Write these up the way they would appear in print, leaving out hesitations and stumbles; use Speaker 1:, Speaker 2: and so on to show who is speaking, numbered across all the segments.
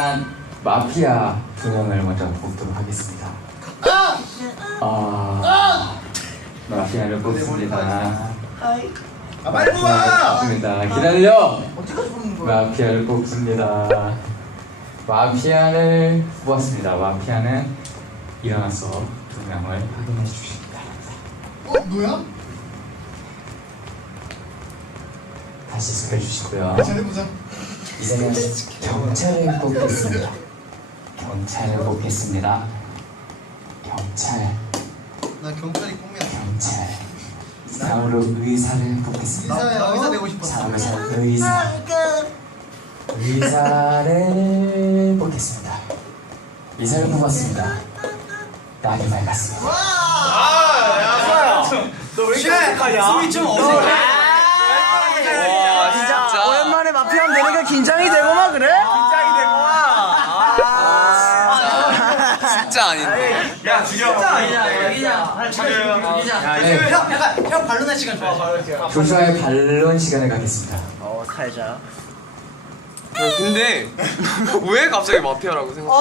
Speaker 1: 일단 마피아 두 명을 먼저 뽑도록 하겠습니다. 마피아를 뽑습니다.
Speaker 2: 빨리 뽑아!
Speaker 1: 기다려! 마피아를 뽑습니다. 마피아를 뽑았습니다. 마피아는 일어나서 두 명을 확인해 주시기 바랍니다.
Speaker 2: 뭐야?
Speaker 1: 다시 소개해 주시고요.
Speaker 2: 잘해보자.
Speaker 1: 이제는 경찰을 뽑겠습니다. 경찰을 뽑겠습니다. 경찰.
Speaker 2: 나 경찰이 꿈이야.
Speaker 1: 경찰. 다음으로 의사를 뽑겠습니다.
Speaker 2: 나 의사 되고 싶었어.
Speaker 1: 의사를 뽑겠습니다. 의사를 뽑았습니다. 날이 밝았습니다.
Speaker 2: 너왜 이렇게 어색하냐? 숨이 좀 어색해.
Speaker 3: 진짜 오랜만에 마피아 되니까 긴장이 되고 막 그래?
Speaker 2: 긴장이 되고
Speaker 4: 진짜 아닌데.
Speaker 2: 야 죽여.
Speaker 3: 형 반론할 시간 좋아.
Speaker 1: 조슈아의 반론 시간을 갖겠습니다.
Speaker 3: 살자.
Speaker 4: 근데 왜 갑자기 마피아라고 생각해?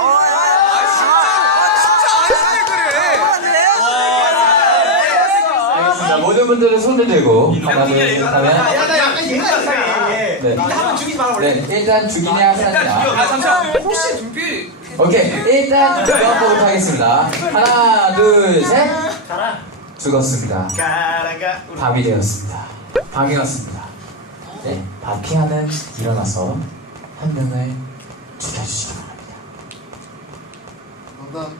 Speaker 1: 알겠습니다. 모든 분들은 손을 들고 하나 둘 하면
Speaker 2: 나 약간 얘가 이상해.
Speaker 1: 네.
Speaker 2: 한번 죽이지 말아.
Speaker 1: 네, 일단 죽이냐 하나냐.
Speaker 4: 잠시만. 혹시 눈빛
Speaker 1: 오케이, 일단 죽여보도록 하겠습니다. 하나, 둘, 셋. 죽었습니다. 밤이 되었습니다. 밤이 왔습니다. 네, 마피아는 일어나서 한 명을 죽여주시기 바랍니다.
Speaker 2: 나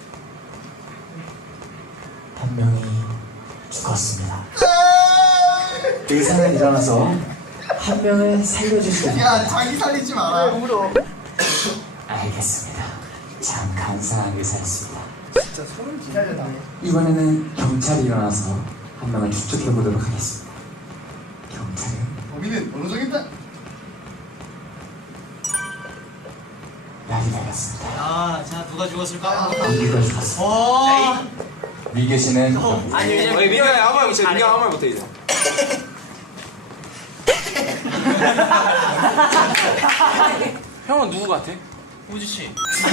Speaker 1: 한 명이 죽었습니다. 의사는 일어나서 한 명을 살려주시기 바랍니다.
Speaker 2: 야 자기 살리지 마라. 울어.
Speaker 1: 알겠습니다. 참 감사한 의사였습니다.
Speaker 2: 진짜 소름 지르겠다.
Speaker 1: 이번에는 경찰이 일어나서 한 명을 추적해 보도록 하겠습니다. 경찰은
Speaker 2: 범인은 어느 정도다?
Speaker 1: 날이 밝았습니다.
Speaker 3: 자 누가 죽었을까?
Speaker 1: 민규가 죽었습니다. 민규 씨는
Speaker 3: 아니
Speaker 4: 민규야 아무 말 못해. 민규 아무 말 못해 이제. 형은 누구 같아?
Speaker 3: 우주 씨.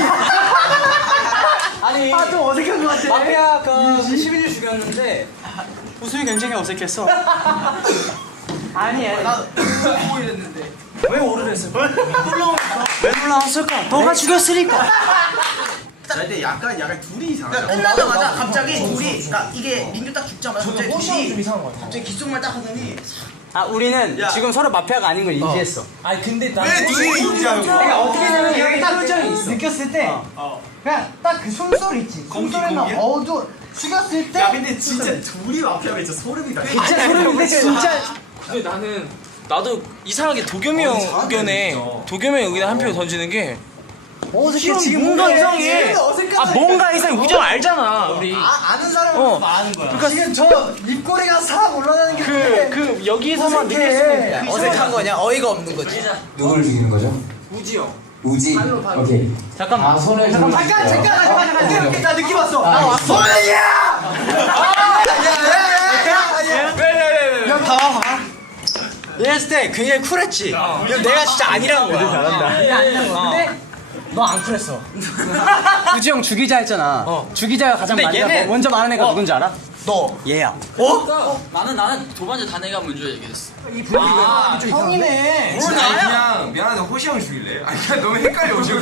Speaker 4: 아니
Speaker 3: 좀 어색한 것 같아.
Speaker 4: 마피아 그 11일 죽였는데
Speaker 3: 웃음이 굉장히 어색했어. 아니야. 나 보고 이랬는데. 왜 오르랬을까? 왜 올라왔을까? 너가 죽였으니까.
Speaker 2: 근데 약간 둘이 이상하다.
Speaker 5: 끝나자마자 갑자기 둘이 그러니까 이게 민규 딱 죽자마자 갑자기
Speaker 2: 모션이 좀
Speaker 5: 둘이
Speaker 2: 이상한 거 같아.
Speaker 5: 갑자기 귓속말 딱 하더니
Speaker 3: 우리는 지금 서로 마피아가 아닌 걸 인지했어.
Speaker 2: 아니 근데 나
Speaker 5: 왜 둘이 인지하고
Speaker 3: 그러니까 어떻게 되면 여기 딱 표정이 있어.
Speaker 6: 느꼈을 때 그냥 딱 그 숨소리 있지. 숨소리나 죽였을 때
Speaker 2: 야 근데 진짜 둘이 마피아가 진짜 소름이다.
Speaker 3: 진짜 소름인데 진짜.
Speaker 7: 근데 나도 이상하게 도겸이 형 의견에 한 표 던지는 게
Speaker 6: 어색해. 지금
Speaker 7: 뭔가 이상해.
Speaker 6: 어색하다.
Speaker 7: 뭔가 이상 우정 알잖아 우리.
Speaker 6: 아는 사람은 말하는 거야. 그러니까 지금 저 입꼬리가 싹 올라가는 게
Speaker 7: 여기서만 느낄 수 있는.
Speaker 5: 어색한 거냐? 어이가 없는 거지.
Speaker 1: 누구를 죽이는 거죠?
Speaker 7: 우지 형.
Speaker 1: 우지. 오케이.
Speaker 7: 잠깐만.
Speaker 1: 손을 들어.
Speaker 6: 잠깐. 나 느낌 왔어.
Speaker 1: 나 왔어.
Speaker 3: 이랬을 때 굉장히 쿨했지. 이거 내가 진짜 아니라는 거야. 잘한다. 근데 너 안 쿨했어. 우지 형 죽이자 했잖아. 죽이자가 가장 많이 먼저 말한 애가 누군지 알아? 너. 얘야.
Speaker 7: 나는 두 번째 단애가 먼저 얘기했어.
Speaker 6: 형이네.
Speaker 4: 그냥 미안한데 호시 형 죽일래? 아니 그냥 너무 헷갈려 호시 형.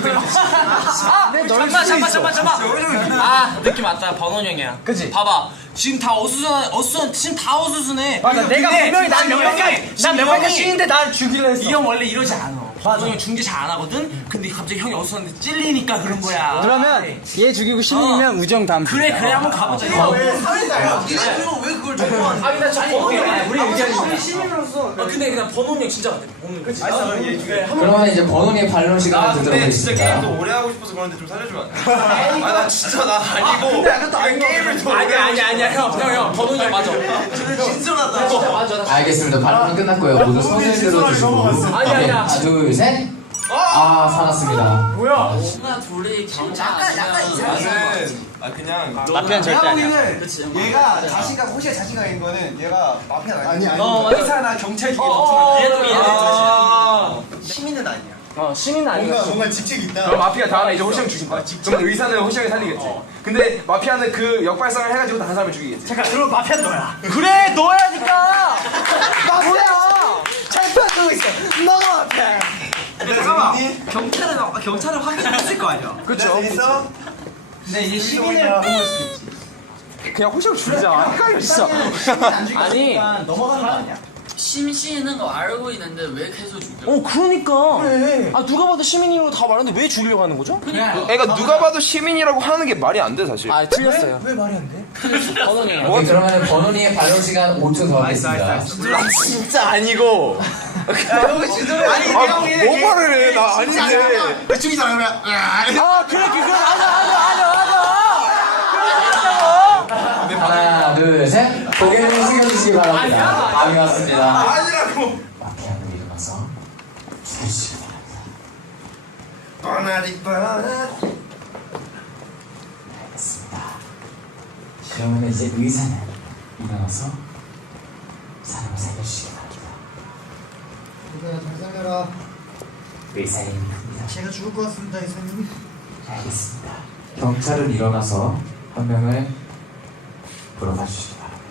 Speaker 7: 잠깐. 느낌 왔다. 번원 형이야.
Speaker 3: 그치?
Speaker 7: 봐봐. 지금 다 지금 다 어수선해.
Speaker 3: 맞아. 내가 분명히 난 명백하게 쉬는데 날 죽이려 했어.
Speaker 7: 이 형 원래 이러지 않아. 번원 형 중재 잘 안 하거든. 근데 갑자기 형이 어수선한데 찔리니까 그런 거야.
Speaker 3: 그러면 얘 죽이고 신이면 우정 다음.
Speaker 7: 그래 한번 가보자.
Speaker 5: 니가 그리고 왜 그걸 좋아하는
Speaker 7: 아니 나 진짜
Speaker 3: 우리 의견이.
Speaker 7: 시민으로서. 근데 그냥 번원 형 진짜 같아. 그치.
Speaker 1: 그러면 이제 번훈이의 반론 시간을
Speaker 4: 나
Speaker 1: 듣도록
Speaker 4: 근데 진짜
Speaker 1: 하겠습니다.
Speaker 4: 게임도 오래 하고 싶어서 그런데 좀 살려주면 안 돼? 아나 진짜 나 아니고 그냥 게임을 좀 오래 하고
Speaker 7: 아니야 형 번원 형 맞아.
Speaker 5: 진정하다.
Speaker 7: 진짜 맞아.
Speaker 1: 알겠습니다. 반론은 끝났고요. 모두 손을 들어주시고.
Speaker 7: 아니야.
Speaker 1: 오케이. 하나, 둘, 셋. 살았습니다.
Speaker 7: 누나 둘이
Speaker 5: 약간 이상해.
Speaker 4: 나는 그냥
Speaker 3: 마피아는 절대 아니야.
Speaker 2: 얘가 자신감 호시의 자신감 있는 거는 얘가 마피아가 아니야.
Speaker 7: 맞아.
Speaker 2: 의사나 경찰 중에
Speaker 7: 얘도
Speaker 2: 시민은 아니야.
Speaker 7: 시민은 아니고.
Speaker 2: 뭔가 직책이 있다.
Speaker 4: 그럼 마피아 다음에 이제 호시형 죽인다. 그럼 의사는 호시형이 살리겠지. 근데 마피아는 그 역발상을 해가지고 다른 사람을 죽이겠지.
Speaker 2: 잠깐 그럼 마피아 너야.
Speaker 7: 그래 넣어야니까.
Speaker 3: 뭐야? 잘 표현하고 있어. 너가 마피아야.
Speaker 2: 잠깐만. 경찰은 확인했을 거 아니야.
Speaker 4: 그쵸?
Speaker 2: 있어?
Speaker 3: 근데 이제 시민을 보는 수도 있지.
Speaker 4: 그냥 호시형 죽이자.
Speaker 7: 있어. 아니.
Speaker 3: 넘어가는 거 아니야?
Speaker 5: 심씨는 거 알고 있는데 왜 계속 죽여?
Speaker 7: 그러니까. 아 누가 봐도 시민이라고 다 말하는데 왜 죽이려고 하는 거죠?
Speaker 4: 그러니까 누가 봐도 시민이라고 하는 게 말이 안 돼 사실.
Speaker 7: 아 틀렸어요.
Speaker 3: 왜 말이 안 돼?
Speaker 7: 번호니.
Speaker 1: 오케이, 그러면 번호니의 발언 시간 5초 더 하겠습니다.
Speaker 4: 진짜 아니고.
Speaker 2: 아니 내가 보기에는
Speaker 4: 뭔 말을 해? 나 아닌데.
Speaker 2: 죽이자 그러면.
Speaker 7: 아 그래 그거 맞아.
Speaker 1: 하나, 둘, 셋. 고개를 숙여주시기 바랍니다. 밤이 왔습니다.
Speaker 4: 아니라고.
Speaker 1: 마피아를 일어나서 죽여주시기 바랍니다. 알겠습니다. 그러면 이제 의사는 일어나서 사람을 살려주시기 바랍니다.
Speaker 6: 잘 살려라.
Speaker 1: 의사입니다.
Speaker 6: 제가 죽을 것 같습니다, 이사님.
Speaker 1: 알겠습니다. 경찰은 일어나서 한 명을 물어봐 주시기 바랍니다.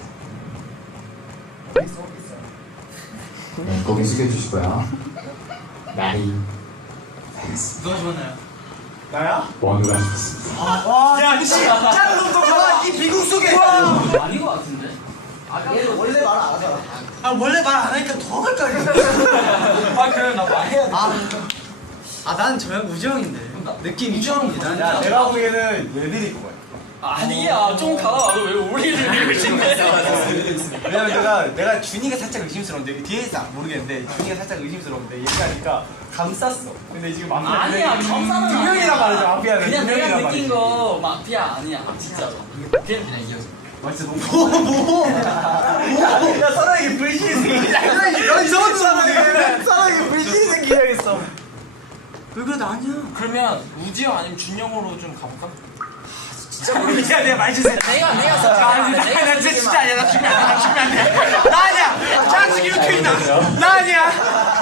Speaker 1: 네, 고개 숙여주시고요. 나이 알겠습니다.
Speaker 3: 누가 죽었나요?
Speaker 2: 나야?
Speaker 1: 원우가 죽었습니다.
Speaker 2: 야 진짜 너 그만 이 비극 속에.
Speaker 5: 아닌 것 같은데?
Speaker 2: 얘는 원래 말 안 하잖아.
Speaker 3: 아 원래 말 안 하니까 더 헷갈려.
Speaker 2: 아 그래 나 말해야 돼.
Speaker 3: 난 저형 우지형인데. 느낌 우지형이다.
Speaker 2: 야 내가 보기에는 얘들이 거야.
Speaker 5: 아니야 좀 가다와도 왜 우리를 의심해?
Speaker 2: 왜냐면 내가 준이가 살짝 의심스러운데 뒤에서 모르겠는데 준이가 살짝 의심스러운데 얘기하니까 감쌌어. 근데 지금 마피아
Speaker 5: 아니야 감사는
Speaker 2: 두 명이란 말이죠. 마피아는
Speaker 5: 그냥
Speaker 2: 두 명이란
Speaker 5: 내가 느낀
Speaker 2: 말이지.
Speaker 5: 거 마피아 아니야 진짜로. 그냥 이겨서.
Speaker 2: 진짜 너무 야 사랑에게 불신이 생기자. 야 이상한 사랑에게 불신이 생기자겠어.
Speaker 3: 왜 그래 나 아니야?
Speaker 7: 그러면 우지형 아니면 준영으로 좀 가볼까?
Speaker 2: 진짜 모르겠어. 내가 말 주세요.
Speaker 5: 내가
Speaker 2: 나 진짜 아니야. 나 죽이면 안 돼. 나 아니야. 자 죽이면 큰일 나. 나 아니야.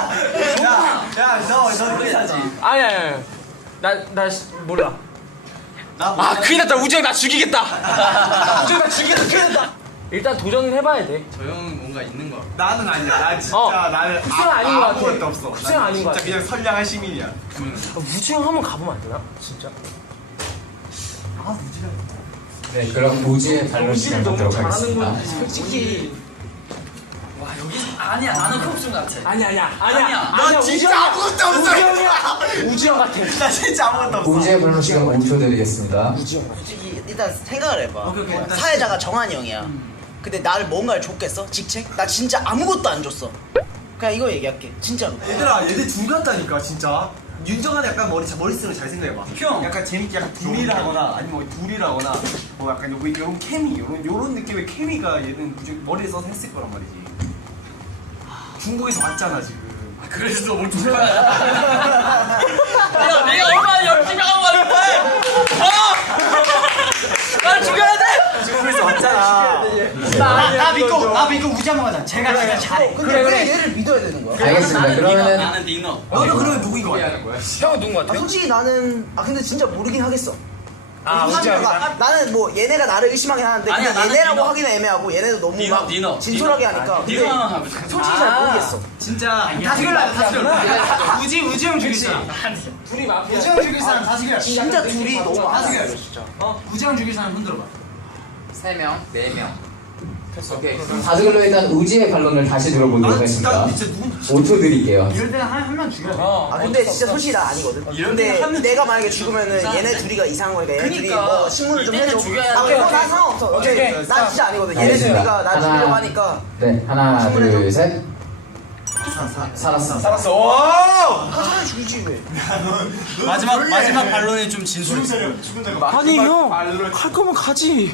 Speaker 2: 야너 의사지.
Speaker 7: 아니야. 나 몰라. 큰일 났다. 우지형 나 죽이겠다. 우지형 나 죽이겠다. 큰일 났다. 일단 도전을 해봐야 돼.
Speaker 3: 저 형은 뭔가 있는 거.
Speaker 2: 나는 아니야. 나 진짜 나는
Speaker 7: 후생 아닌 것 같아.
Speaker 2: 아무것도 없어.
Speaker 7: 후생 아닌 것
Speaker 2: 진짜
Speaker 7: 같아.
Speaker 2: 그냥 선량한 시민이야.
Speaker 7: 우지형 한번 가보면 안 되나? 진짜.
Speaker 1: 네, 그럼 우지의 발언 시간 갖도록 하겠습니다.
Speaker 7: 솔직히.
Speaker 5: 와 여기 아니야 나는 컵순 같아.
Speaker 7: 아니야.
Speaker 2: 너 진짜 아무것도 없어.
Speaker 7: 우지형 같아.
Speaker 2: 나 진짜 아무것도 없어.
Speaker 1: 우지의 발언 시간 5초 드리겠습니다.
Speaker 8: 솔직히 일단 생각을 해봐.
Speaker 3: 오케이, 일단
Speaker 8: 사회자가 정한이 형이야. 근데 나를 뭔가를 줬겠어? 직책? 나 진짜 아무것도 안 줬어. 그냥 이거 얘기할게. 진짜로.
Speaker 2: 얘들아 얘들 둘 같다니까 진짜. 윤정한 약간 머릿속을 잘 생각해봐.
Speaker 3: 형.
Speaker 2: 약간 재밌게 약간 둘이라거나 아니면 뭐 둘이라거나 뭐 약간 요런 케미 요런 느낌의 케미가 얘는 머리에 써서 했을 거란 말이지. 중국에서 왔잖아 지금.
Speaker 5: 그래서 뭘 죽여야 돼? 야 내가 얼마나 열심히 하고 왔는데? 날 죽여야 돼?
Speaker 2: 중국에서 왔잖아.
Speaker 3: 나 믿고 우지 한번 가자. 제가 진짜 잘해.
Speaker 8: 근데 왜 얘를 믿어야 되는 거야?
Speaker 1: 알겠습니다. 그러면은
Speaker 5: 나는 니너.
Speaker 2: 너는 그러면 누구인 거 같아?
Speaker 7: 형은 누군 것 같아?
Speaker 8: 솔직히 나는 근데 진짜 모르긴 하겠어.
Speaker 2: 진짜
Speaker 8: 그러니까 나는 뭐 얘네가 나를 의심하긴 하는데
Speaker 5: 아니야,
Speaker 8: 근데
Speaker 5: 나는
Speaker 8: 얘네라고
Speaker 5: 니너.
Speaker 8: 하기는 애매하고 얘네도 너무 막
Speaker 5: 니너.
Speaker 8: 진솔하게 하니까 근데
Speaker 5: 니너 하나 가보자.
Speaker 8: 솔직히 잘 모르겠어.
Speaker 3: 진짜 다 죽일라. 우지 형 죽일 사람.
Speaker 7: 둘이 마피아.
Speaker 3: 우지 형 죽일 사람 다 죽여라.
Speaker 8: 진짜 둘이 너무 많아.
Speaker 3: 우지 형 죽일 사람 흔들어봐.
Speaker 1: 3명, 4명. 오케이. 다들로 일단 우지의 반론을 다시 들어보도록 하겠습니다. 5초 드릴게요.
Speaker 3: 이럴 때는 한명 죽여야 돼.
Speaker 8: 근데 진짜 솔직히 나 아니거든. 근데 내가 만약에 죽으면은 얘네 둘이가 이상한 거니까 얘네 둘이 뭐 신문을 좀 해줘.
Speaker 5: 죽여야
Speaker 8: 나 상관없어. 어차피 난 진짜 아니거든. 얘네
Speaker 1: 알겠습니다.
Speaker 8: 둘이가 나 죽이려고 하니까.
Speaker 1: 네, 하나, 둘, 셋. 살았습니다.
Speaker 4: 살았어. 오!
Speaker 8: 차라리 죽이지 왜?
Speaker 3: 마지막 반론이 좀 진솔했어.
Speaker 7: 아니 형. 갈 거면 가지.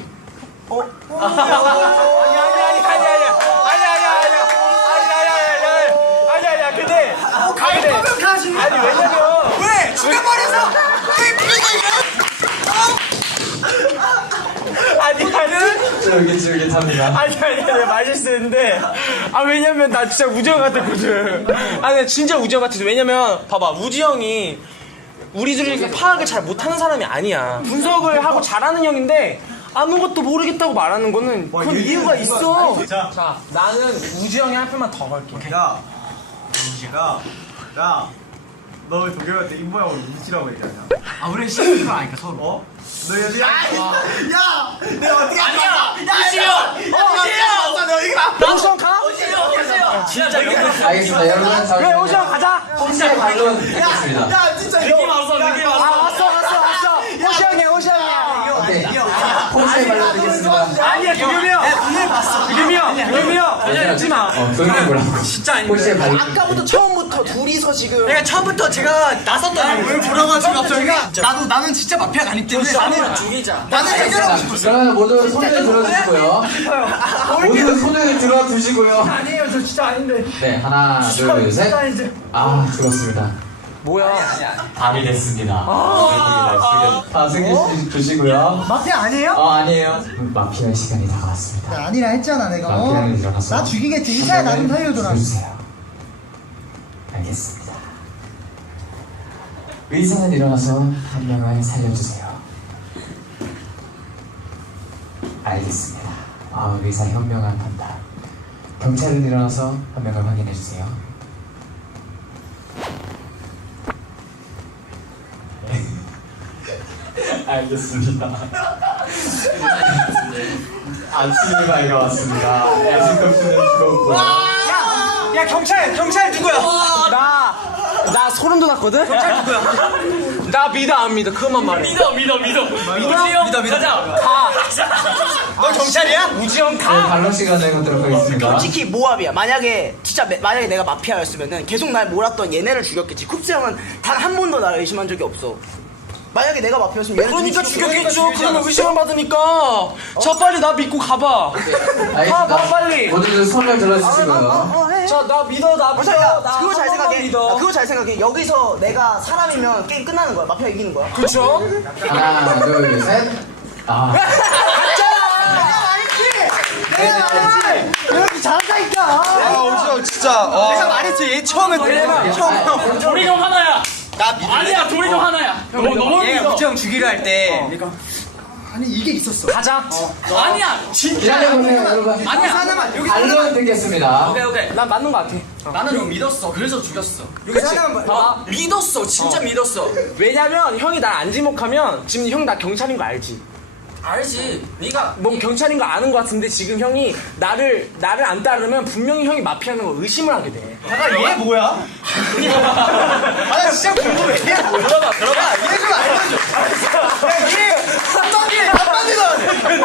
Speaker 7: 아니야. 근데 갈 거면 가지. 아니 왜냐면
Speaker 2: 왜? 죽여버려서
Speaker 7: 아니 나는
Speaker 1: 쫄깃쫄깃합니다.
Speaker 7: 아니 내가 말실수했는데 왜냐면 나 진짜 우지영 같았거든. 내가 진짜 우지영 같았어. 왜냐면 봐봐 우지 형이 우리들이 파악을 잘 못하는 사람이 아니야. 분석을 하고 잘하는 형인데 아무것도 모르겠다고 말하는 거는 그건 이유가 있어. 자 나는 우지 형이 한 표만 더 걸게.
Speaker 2: 야, 우지가 야, 너 왜 동경한테 입모양으로 우지라고 얘기하냐?
Speaker 3: 우리 시키는 거 아니까 서로.
Speaker 2: 너 여기 야, 내가 어떻게
Speaker 5: 아니야. 우지영.
Speaker 2: 내가 이거
Speaker 3: 오션 가?
Speaker 5: 진짜
Speaker 1: 알겠습니다. 여러분
Speaker 3: 그래 오션 가자.
Speaker 1: 홈스의 반론 듣겠습니다.
Speaker 2: 야, 진짜
Speaker 5: 느낌 왔어. 느낌 왔어.
Speaker 3: 왔어. 오션이야 오션이야.
Speaker 1: 오케이. 홈스의 반론 듣겠습니다.
Speaker 3: 아니야 도겸이 형. 눈을 봤어. 도겸이 형. 그러지 마.
Speaker 1: 도겸이 뭐라고?
Speaker 3: 진짜 아닌데.
Speaker 1: 홈스의 반론.
Speaker 8: 아까부터 처음부터 둘이서 지금
Speaker 3: 내가 처음부터 제가 나섰다는
Speaker 6: 뭘 물어가지고 갑자기 나는 진짜 마피아가 아니기 때문에 나는
Speaker 5: 죽이자.
Speaker 6: 나는 해결하고 싶었어.
Speaker 1: 그러면 모두 손을 들어주시고요. 모두 손을 들어주시고요.
Speaker 3: 아니에요 저 진짜 아닌데.
Speaker 1: 네, 하나, 둘, 셋.
Speaker 3: 아닌데.
Speaker 1: 죽었습니다.
Speaker 7: 뭐야?
Speaker 1: 밤이 됐습니다. 다 승리 주시고요.
Speaker 6: 마피아 아니에요?
Speaker 1: 아니에요. 마피아의 시간이 다가왔습니다.
Speaker 6: 나 아니라 했잖아 내가.
Speaker 1: 마피아는 일어났어.
Speaker 6: 나 죽이겠지. 이사야 나 좀 살려줘라.
Speaker 1: 주세요. 알겠습니다. 의사는 일어나서 한 명을 살려주세요. 알겠습니다. 의사 현명한 판단. 경찰은 일어나서 한 명을 확인해 주세요. 알겠습니다. 아침이 밝아왔습니다. 애지급수는 죽었고.
Speaker 3: 야 경찰 누구야? 나 소름 돋았거든. 경찰 누구야?
Speaker 7: 나 믿어 안 믿어 그것만 말해.
Speaker 5: 믿어. 우지영. 가자.
Speaker 3: 너 경찰이야?
Speaker 7: 우지 형
Speaker 1: 네,
Speaker 7: 가.
Speaker 1: 반론 시간을 갖도록 하겠습니다.
Speaker 8: 솔직히 모합이야. 만약에 내가 마피아였으면은 계속 날 몰았던 얘네를 죽였겠지. 쿱스 형은 단 한 번도 나를 의심한 적이 없어. 만약에 내가 마피아였으면 얘를
Speaker 7: 그러니까 죽였겠죠. 그러면 의심을 받으니까. 자 빨리 나 믿고 가봐.
Speaker 1: 알겠습니다.
Speaker 7: 빨리.
Speaker 1: 모두들 손을 들어주시고요.
Speaker 7: 자 나 믿어 나 믿어. 나
Speaker 8: 그거 잘
Speaker 7: 한 번만
Speaker 8: 생각해.
Speaker 7: 믿어.
Speaker 8: 그거 잘 생각해. 여기서 내가 사람이면 게임 끝나는 거야. 마피아 이기는 거야.
Speaker 7: 그렇죠?
Speaker 1: 하나, 둘, 셋.
Speaker 6: 그렇게 잘한다니까.
Speaker 2: 우지형 진짜.
Speaker 3: 내가 말했지 얘 처음에 처음.
Speaker 5: 조리형 하나야. 아니야. 조리형 하나야. 너무
Speaker 3: 얘가
Speaker 5: 믿어.
Speaker 3: 우지 형 죽이려 할 때.
Speaker 6: 아니 이게 있었어.
Speaker 3: 가자.
Speaker 5: 아니야. 진짜.
Speaker 1: 기다려보세요, 여러분.
Speaker 5: 아니야.
Speaker 6: 하나만 여기
Speaker 1: 반론 듣겠습니다.
Speaker 5: 오케이.
Speaker 7: 난 맞는 거 같아.
Speaker 5: 나는 형 믿었어. 그래서 죽였어.
Speaker 6: 여기 하나만 봐.
Speaker 5: 믿었어. 진짜 믿었어.
Speaker 7: 왜냐면 형이 날 안 지목하면 지금 형 나 경찰인 거 알지?
Speaker 5: 알지. 네가
Speaker 7: 뭐 경찰인 거 아는 거 같은데 지금 형이 나를 안 따르면 분명히 형이 마피아는 거 의심을 하게 돼.
Speaker 2: 얘 뭐야?
Speaker 3: 나 진짜 궁금해. 얘 뭐야?
Speaker 5: 들어봐.
Speaker 3: 얘좀 알려줘. 얘한 단계 더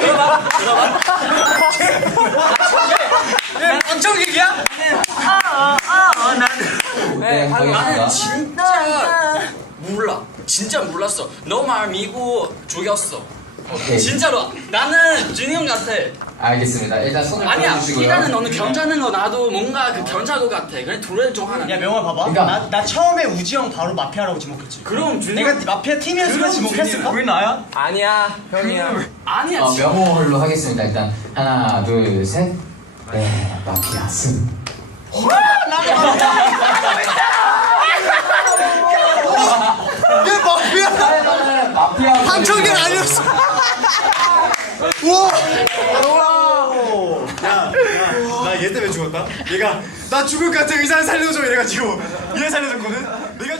Speaker 3: 해. 안정기야?
Speaker 1: 네,
Speaker 5: 나는
Speaker 1: 가겠습니다.
Speaker 5: 진짜 몰라. 진짜 몰랐어. 너 말 믿고 죽였어.
Speaker 1: 오케이.
Speaker 5: 진짜로. 나는 준이 형 같아.
Speaker 1: 알겠습니다. 일단 손을
Speaker 5: 아니야.
Speaker 1: 들어주시고요.
Speaker 5: 희가는 너는 경찰인 거 나도 뭔가 그 경찰도 같아. 그래 둘의 중 하나.
Speaker 2: 야, 명화 봐봐.
Speaker 1: 그러니까-
Speaker 2: 나 처음에 우지형 바로 마피아라고 지목했지.
Speaker 5: 그럼 준이
Speaker 2: 내가
Speaker 5: 형
Speaker 2: 마피아 팀이었으면
Speaker 5: 그럼
Speaker 2: 지목했을까?
Speaker 5: 준이야.
Speaker 2: 왜 나야?
Speaker 7: 아니야 형이야.
Speaker 5: 아니야.
Speaker 1: 명호로 하겠습니다. 일단 하나, 둘, 셋. 네, 마피아 승.
Speaker 2: 얘 마피아!
Speaker 1: 마피아
Speaker 2: 한청년 아니었어! 우와! 나 얘 때문에 죽었다? 얘가 나 죽을 것 같아 의사를 살려줘 이래가지고 얘 살려줬거든? 내가